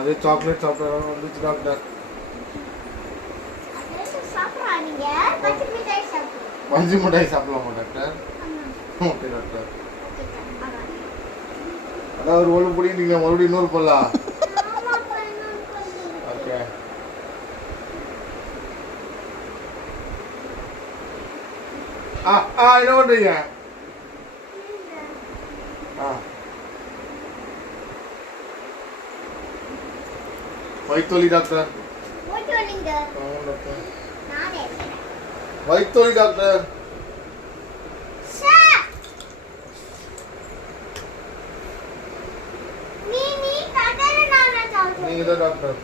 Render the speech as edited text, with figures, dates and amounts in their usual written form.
அதே சாக்லேட் சாப்பிட்றாங்க வந்துச்சு டாக்டர். பஞ்சு மிட்டாய் சாப்பிடலாமா டாக்டர்? Okay doctor. அதான் ஒரு ஒன்று பிடிக்கிட்டீங்க, மறுபடியும் இன்னொரு போடலாம். ஓகே. என்ன பண்ணுறீங்க? வயிற்று டாக்டர். வயிற்று டாக்டர். நீங்க தான் டாக்டர்.